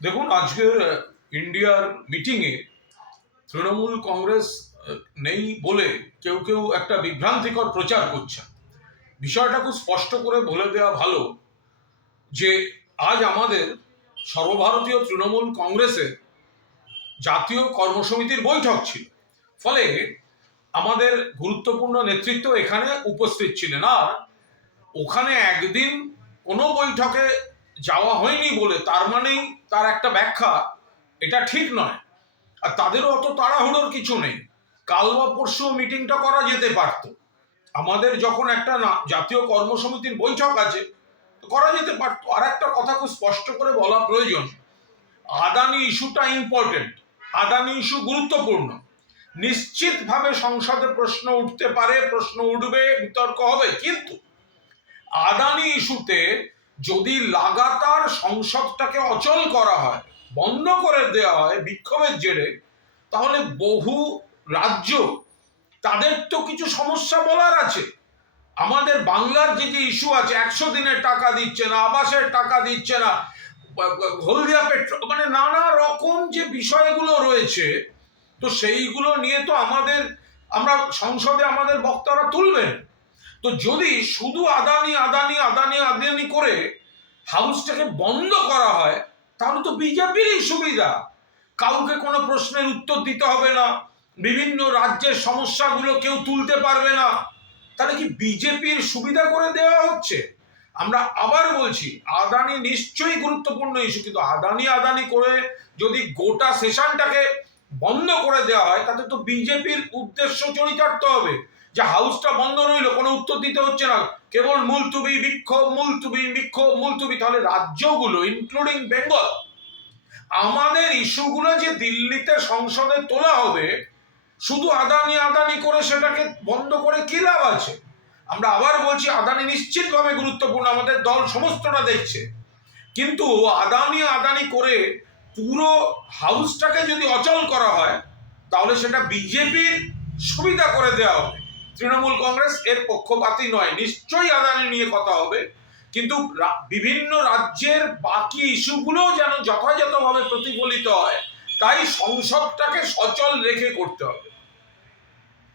দেখুন, আজকের ইন্ডিয়ার মিটিংয়ে তৃণমূল কংগ্রেস নেই বলে কেউ কেউ একটা বিভ্রান্তিকর প্রচার করছে। বিষয়টা খুব স্পষ্ট করে বলে দেওয়া ভালো যে আজ আমাদের সর্বভারতীয় তৃণমূল কংগ্রেসের জাতীয় কর্মসমিতির বৈঠক ছিল। ফলে আমাদের গুরুত্বপূর্ণ নেতৃত্ব এখানে উপস্থিত ছিলেন। আর ওখানে একদিন কোনো বৈঠকে যাওয়া হয়নি বলে তার মানেই তার একটা ব্যাখ্যা এটা ঠিক নয়। আর তাদেরও অত তাড়াহুড়োর কিছু নেই। কাল বা পরশু মিটিংটা করা যেতে পারত। আমাদের যখন একটা জাতীয় কর্মসমিতির বৈঠক আছে, করা যেতে পারতো। আর একটা কথা খুব স্পষ্ট করে বলা প্রয়োজন, আদানি ইস্যুটা ইম্পর্টেন্ট, আদানি ইস্যু গুরুত্বপূর্ণ। নিশ্চিতভাবে সংসদে প্রশ্ন উঠতে পারে, প্রশ্ন উঠবে, বিতর্ক হবে, কিন্তু আদানি ইস্যুতে যদি লাগাতার সংসদটাকে অচল করা হয়, বন্ধ করে দেওয়া হয় বিক্ষোভের জেরে, তাহলে বহু রাজ্য, তাদের তো কিছু সমস্যা বলার আছে। আমাদের বাংলার যে যে ইস্যু আছে, 100 দিনের টাকা দিচ্ছে না, আবাসের টাকা দিচ্ছে না, হলদিয়া পেট্রোল, মানে নানা রকম যে বিষয়গুলো রয়েছে, তো সেইগুলো নিয়ে তো আমরা সংসদে আমাদের বক্তারা তুলবেন। তো যদি শুধু আদানি আদানি আদানি আদানি করে হাউসটাকে বন্ধ করা হয়, তাহলে তো বিজেপিরই সুবিধা। কাউকে কোনো প্রশ্নের উত্তর দিতে হবে না, বিভিন্ন রাজ্যের সমস্যাগুলো কেউ তুলতে পারবে না। তাহলে কি বিজেপির সুবিধা করে দেওয়া হচ্ছে? আমরা আবার বলছি, আদানি নিশ্চয়ই গুরুত্বপূর্ণ ইস্যু, কিন্তু আদানি আদানি করে যদি গোটা সেশনটাকে বন্ধ করে দেওয়া হয়, তাতে তো বিজেপির উদ্দেশ্য চরিতার্থ হবে যে হাউসটা বন্ধ রইল, কোনো উত্তর দিতে হচ্ছে না, কেবল মুলতুবি বিক্ষোভ, মুলতুবি বিক্ষোভ, মুলতুবি। তাহলে রাজ্যগুলো ইনক্লুডিং বেঙ্গল, আমাদের ইস্যুগুলো যে দিল্লিতে সংসদে তোলা হবে, শুধু আদানি আদানি করে সেটাকে বন্ধ করে কি লাভ আছে? আমরা আবার বলছি, আদানি নিশ্চিতভাবে গুরুত্বপূর্ণ, আমাদের দল সমস্তটা দেখছে, কিন্তু আদানি আদানি করে পুরো হাউসটাকে যদি অচল করা হয়, তাহলে সেটা বিজেপির সুবিধা করে দেওয়া হবে। তৃণমূল কংগ্রেস এর পক্ষপাতী নয়, নিশ্চয়ই আদানি নিয়ে কথা হবে, কিন্তু বিভিন্ন রাজ্যের বাকি ইস্যুগুলো যেন যথাযথভাবে প্রতিফলিত হয়, তাই সংসদটাকে সচল রেখে করতে হবে।